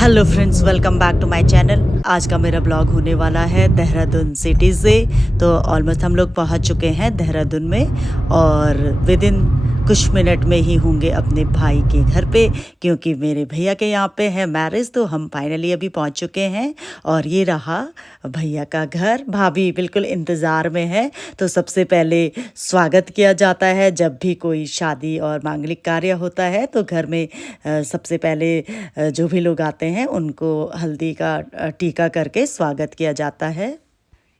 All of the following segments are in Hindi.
Hello friends, welcome back to my channel. आज का मेरा ब्लॉग होने वाला है देहरादून सिटी से। तो ऑलमोस्ट हम लोग पहुंच चुके हैं देहरादून में और विद इन कुछ मिनट में ही होंगे अपने भाई के घर पे, क्योंकि मेरे भैया के यहाँ पे है मैरिज। तो हम फाइनली अभी पहुंच चुके हैं और ये रहा भैया का घर। भाभी बिल्कुल इंतज़ार में है। तो सबसे पहले स्वागत किया जाता है जब भी कोई शादी और मांगलिक कार्य होता है, तो घर में सबसे पहले जो भी लोग आते हैं उनको हल्दी का टीका करके स्वागत किया जाता है।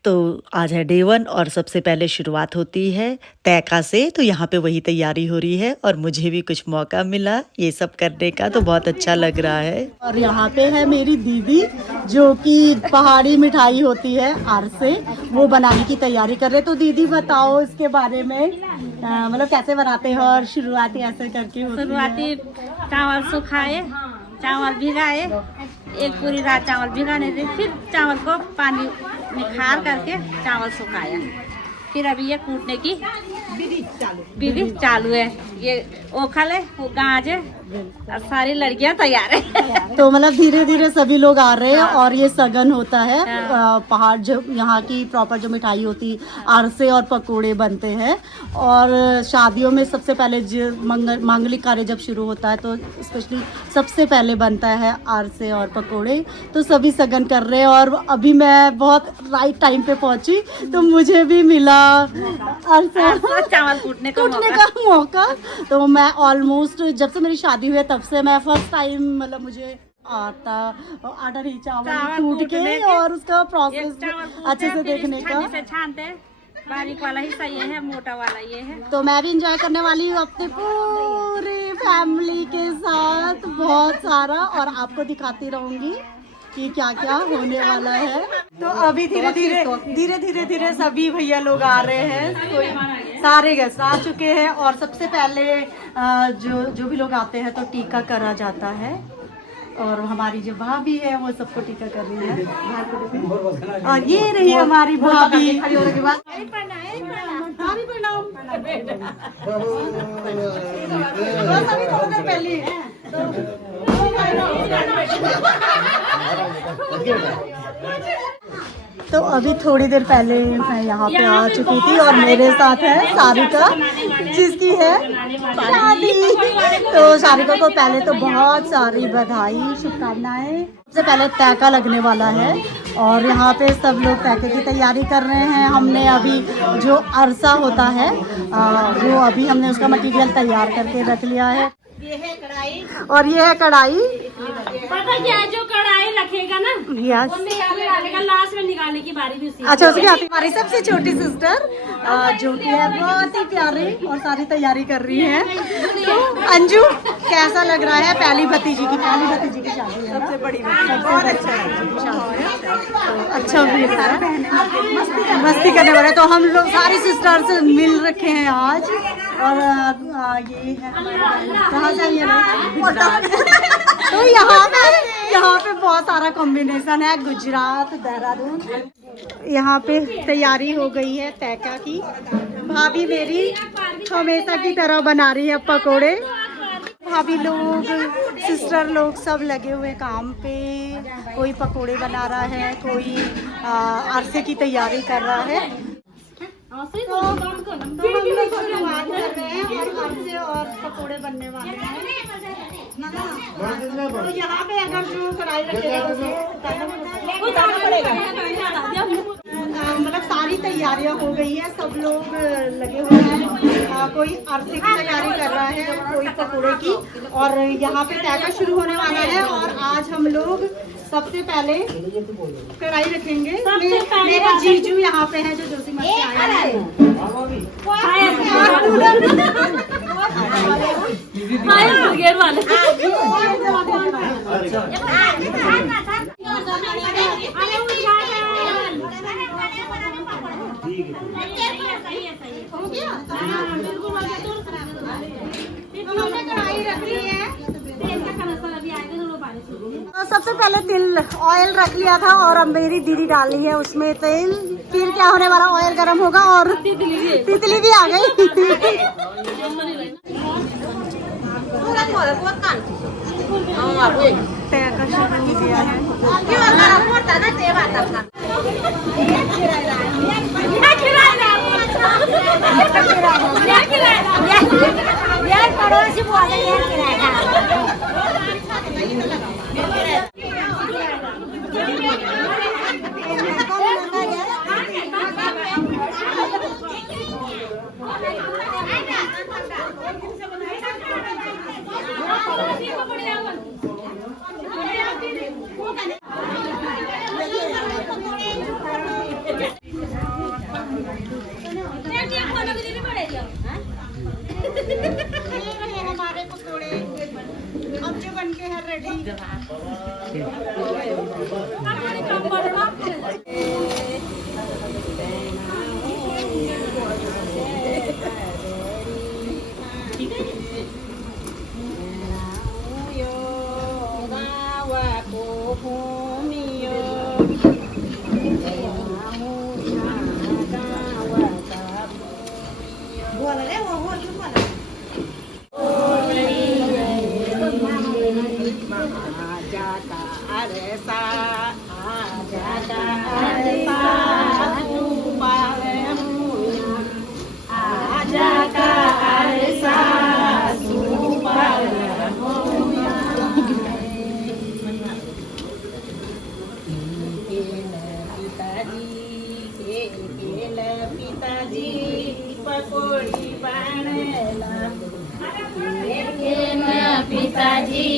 तो आज है डे 1 और सबसे पहले शुरुआत होती है तैका से। तो यहाँ पे वही तैयारी हो रही है और मुझे भी कुछ मौका मिला ये सब करने का, तो बहुत अच्छा लग रहा है। और यहाँ पे है मेरी दीदी जो कि पहाड़ी मिठाई होती है आरसे, वो बनाने की तैयारी कर रहे। तो दीदी बताओ इसके बारे में, मतलब कैसे बनाते हो और शुरुआती ऐसे करके होती है? शुरुआती चावल सुखाए, चावल भिगाए, एक पूरी रात चावल भिगाने थे, फिर चावल को पानी निखार करके चावल सुखाया। फिर अभी ये कूटने की विधि चालू है। ये ओखल है, वो गाज है और सारी लड़कियां तैयार है। तो मतलब धीरे धीरे सभी लोग आ रहे हैं और ये सगन होता है। पहाड़ जो यहाँ की प्रॉपर जो मिठाई होती आरसे और पकोड़े बनते हैं। और शादियों में सबसे पहले जो मांगलिक कार्य जब शुरू होता है तो स्पेशली सबसे पहले बनता है आरसे और पकोड़े। तो सभी सगन कर रहे हैं और अभी मैं बहुत राइट टाइम पे पहुंची तो मुझे भी मिला आरसे चावल कूटने का मौका। तो मैं ऑलमोस्ट जब से मेरी शादी हुई है तब से मैं फर्स्ट टाइम, मतलब मुझे आटा नहीं चावल कूट के और उसका प्रोसेस अच्छे से देखने का। छानते हैं, बारीक वाला हिस्सा ये है, मोटा वाला ये है। तो मैं भी इंजॉय करने वाली हूँ अपने पूरी फैमिली के साथ बहुत सारा, और आपको दिखाती रहूंगी कि क्या क्या होने वाला है। तो अभी धीरे धीरे सभी भैया लोग आ रहे हैं, सारे गेस्ट आ चुके हैं। और सबसे पहले जो भी लोग आते हैं तो टीका करा जाता है और हमारी जो भाभी है वो सबको टीका कर रही है। और ये रही हमारी भाभी। तो अभी थोड़ी देर पहले मैं यहाँ पे आ चुकी थी और मेरे साथ है सारिका जिसकी है शादी। तो सारिका को पहले तो बहुत सारी बधाई, शुभकामनाएं। सबसे पहले तैका लगने वाला है और यहाँ पे सब लोग तैके की तैयारी कर रहे हैं। हमने अभी जो अरसा होता है वो अभी हमने उसका मटेरियल तैयार करके रख लिया है। ये है कढ़ाई और ये है कढ़ाई। पता क्या है, जो कढ़ाई रखेगा ना यस, वो निकालेगा, लास्ट में निकालने की बारी भी उसी। अच्छा, उसकी आती हमारी सबसे छोटी सिस्टर जो कि है बहुत ही प्यारी और सारी तैयारी कर रही है। तो अंजू, कैसा लग रहा है? पहली भतीजी की शादी है, सबसे बड़ी बहुत अच्छा भी है, मस्ती करने वाले। तो हम लोग सारी सिस्टर्स मिल रखे हैं आज। और ये है कहाँ से ये तो यहाँ पे बहुत सारा कॉम्बिनेशन है, गुजरात, देहरादून। यहाँ पे तैयारी हो गई है तैका की। भाभी मेरी हमेशा की तरह बना रही है पकोड़े। भाभी लोग, सिस्टर लोग सब लगे हुए काम पे। कोई पकोड़े बना रहा है, कोई अरसे की तैयारी कर रहा है। तो हम लोग शुरुआत कर रहे हैं और अरसे और पकोड़े बनने वाले हैं। तो यहाँ पे अगर जो कढ़ाई रखेगा उसको उतारना पड़ेगा। मतलब सारी तैयारियां हो गई है, सब लोग लगे हुए हैं। कोई अरसे की तैयारी कर रहा है, कोई पकोड़े की। और यहाँ पे तैका शुरू होने वाला है और आज हम लोग सबसे पहले कढ़ाई रखेंगे। मेरे जीजू यहाँ पे है जो जोशीमठ से आए हैं। कढ़ाई रख ली है। सबसे पहले तिल ऑयल रख लिया था और अब मेरी दीदी डाली है उसमें तेल। फिर क्या होने वाला, ऑयल गर्म होगा और तितली भी आ गई। तैका शुरू दिया है। हमारे पकोड़े अब जो बन के है रेडी। पिताजी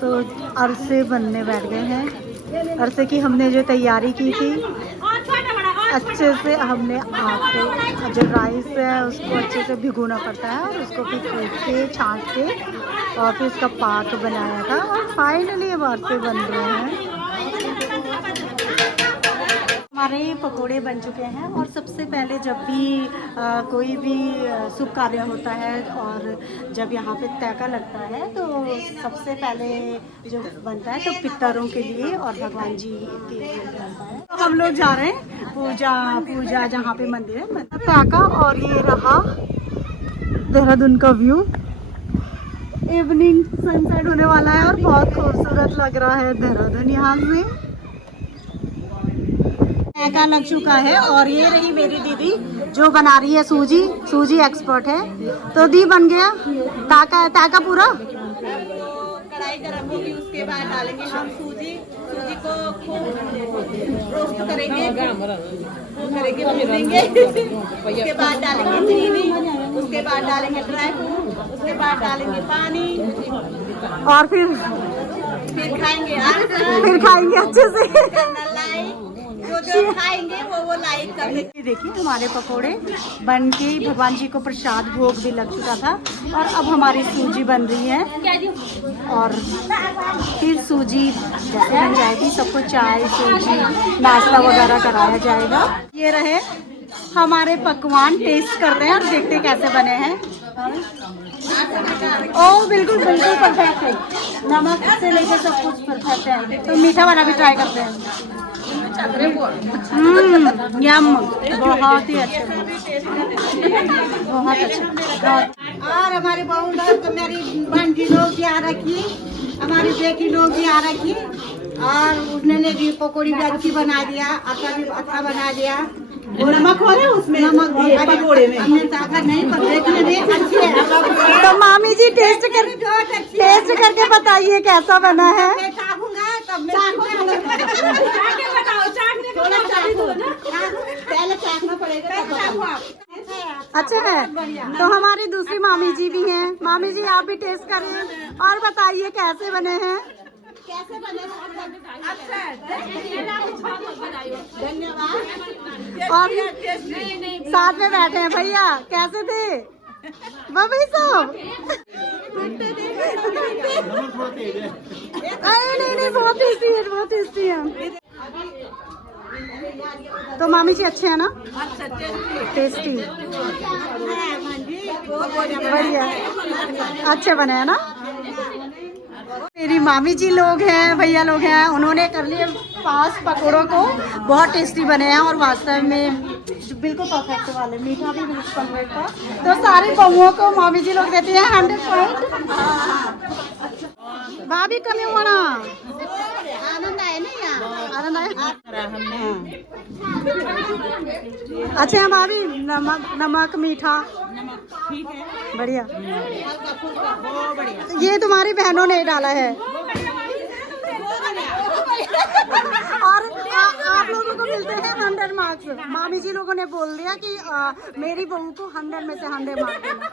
तो अरसे बनने बैठ गए हैं। अरसे की हमने जो तैयारी की थी अच्छे से हमने आटे जो राइस है उसको अच्छे से भिगोना पड़ता है और उसको फिर कूट के छाँट के और फिर उसका पाक बनाया था और फाइनली अब अरसे बन रहे हैं। हमारे पकोड़े बन चुके हैं और सबसे पहले जब भी कोई भी शुभ कार्य होता है और जब यहाँ पे तैका लगता है तो सबसे पहले जो बनता है तो पितरों के लिए और भगवान जी के लिए बनता है। तो हम लोग जा रहे हैं पूजा जहाँ पे मंदिर है तैका। और ये रहा देहरादून का व्यू। इवनिंग सनसेट होने वाला है और बहुत खूबसूरत लग रहा है देहरादून यहाँ से। तैका लग चुका है और ये रही मेरी दीदी जो बना रही है सूजी एक्सपर्ट है। तो दी बन गया तैका पूरा। कढ़ाई गरम होगी उसके बाद डालेंगे हम सूजी को खूब रोस्ट करेंगे भूनेंगे। उसके बाद डालेंगे चीनी, उसके बाद डालेंगे ड्राई फ्रूट, उसके बाद डालेंगे पानी और फिर खाएंगे अच्छे से। जो खाएंगे वो लाइक कर। देखिए हमारे पकोड़े बन के भगवान जी को प्रसाद भोग भी लग चुका था और अब हमारी सूजी बन रही है और फिर सूजी जैसे बन जाएगी सबको चाय सूजी नाश्ता वगैरह कराया जाएगा। ये रहे हमारे पकवान, टेस्ट करते हैं और देखते कैसे बने हैं। ओ बिल्कुल परफेक्ट है, नमक से लेकर सब कुछ परफेक्ट है। तो मीठा वाला भी ट्राई करते हैं। यम बहुत ही अच्छा, बहुत अच्छा। और हमारे बहू लोग मेरी बहन लोग भी आ रखी, हमारी बेटी लोग भी आ रखी और उसने भी पकौड़ी भी अच्छी बना दिया, आटा भी अच्छा बना दिया। नमक हो रहा उसमें, नमक भी पकौड़े में हमने ताकत नहीं पर देखने में अच्छी है। तो मामी जी टेस्ट करके बताइए कैसा बना है। पहले चाखना पड़ेगा। अच्छा है। तो हमारी दूसरी मामी जी भी हैं। मामी जी आप भी टेस्ट करें और बताइए कैसे बने हैं। और साथ में बैठे हैं भैया, कैसे थे भाई साहब? नहीं, बहुत टेस्टी है, बहुत टेस्टी है। तो मामी जी अच्छे हैं ना? टेस्टी, बढ़िया, अच्छे बने हैं ना? मेरी मामी जी लोग हैं, भैया लोग हैं, उन्होंने कर लिए पास पकौड़ों को, बहुत टेस्टी बने हैं और वास्तव में बिल्कुल परफेक्ट वाले, मीठा भी बिल्कुल परफेक्ट था। तो सारी बहुओं को मामी जी लोग देती हैं 100 पॉइंट। भाभी कमी हुआ ना, आनंद आए ना यहाँ, आनंद आया। अच्छा है भाभी, नमक मीठा ठीक है, बढ़िया। हल्का फुल्का बहुत बढ़िया। ये तुम्हारी बहनों ने डाला है और आप लोगों को मिलते हैं 100 मार्क्स। मामी जी लोगों ने बोल दिया कि मेरी बहू को 100 में से 100 मार्क्स देना।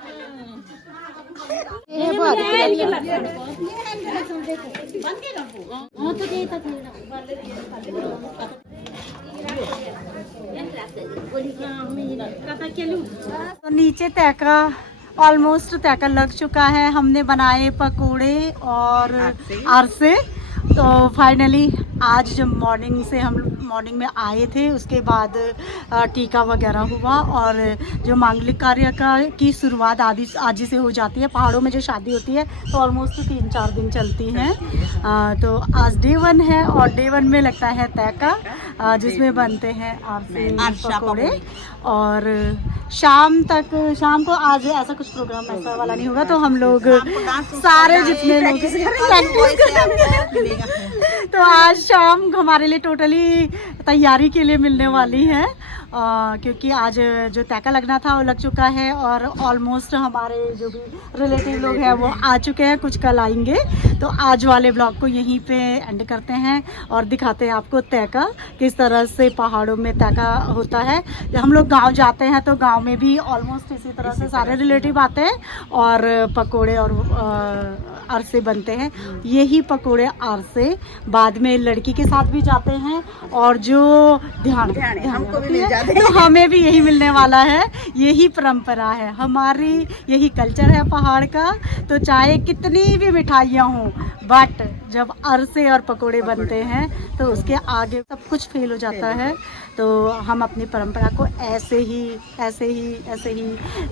तो नीचे तैका ऑलमोस्ट तैका लग चुका है। हमने बनाए पकोड़े और आरसे। तो फाइनली आज जब मॉर्निंग में आए थे, उसके बाद टीका वगैरह हुआ और जो मांगलिक कार्य की शुरुआत आज से हो जाती है। पहाड़ों में जो शादी होती है तो ऑलमोस्ट 3-4 दिन चलती हैं। तो आज डे 1 है और डे 1 में लगता है तैका, जिसमें बनते हैं आरसे पकोड़े। और शाम को आज ऐसा कुछ प्रोग्राम ऐसा वाला नहीं होगा, तो हम लोग सारे जितने लोग तो आज शाम हमारे लिए टोटली तैयारी के लिए मिलने वाली है, क्योंकि आज जो तैका लगना था वो लग चुका है और ऑलमोस्ट हमारे जो भी रिलेटिव लोग हैं वो आ चुके हैं, कुछ कल आएंगे। तो आज वाले ब्लॉग को यहीं पे एंड करते हैं और दिखाते हैं आपको तैका किस तरह से पहाड़ों में तैका होता है। जब हम लोग गांव जाते हैं तो गांव में भी ऑलमोस्ट इसी तरह से सारे रिलेटिव आते हैं और पकोड़े और अरसे बनते हैं। यही पकोड़े अरसे बाद में लड़की के साथ भी जाते हैं और जो ध्यान हमको भी मिल जाते हैं, तो हमें भी यही मिलने वाला है। यही परंपरा है हमारी, यही कल्चर है पहाड़ का। तो चाहे कितनी भी मिठाइयाँ हों, बट जब अरसे और पकोड़े बनते हैं तो उसके आगे सब कुछ फेल हो जाता है। तो हम अपनी परंपरा को ऐसे ही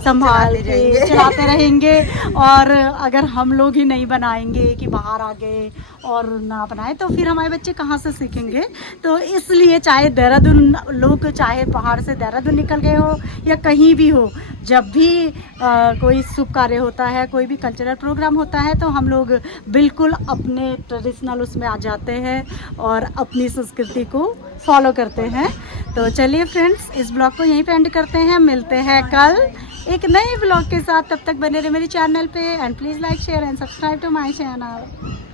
संभाल के चलाते रहेंगे। और अगर हम लोग ही नहीं बनाएंगे कि बाहर आ गए और ना बनाए, तो फिर हमारे बच्चे कहाँ से सीखेंगे। तो इसलिए चाहे देहरादून लोग, चाहे पहाड़ से देहरादून निकल गए हो या कहीं भी हो, जब भी कोई शुभ कार्य होता है, कोई भी कल्चरल प्रोग्राम होता है, तो हम लोग बिल्कुल अपने ट्रेडिशनल उसमें आ जाते हैं और अपनी संस्कृति को फॉलो करते हैं। तो चलिए फ्रेंड्स, इस ब्लॉग को यहीं पे एंड करते हैं। मिलते हैं कल एक नए ब्लॉग के साथ। तब तक बने रहे मेरे चैनल पे and please like share and subscribe to my channel.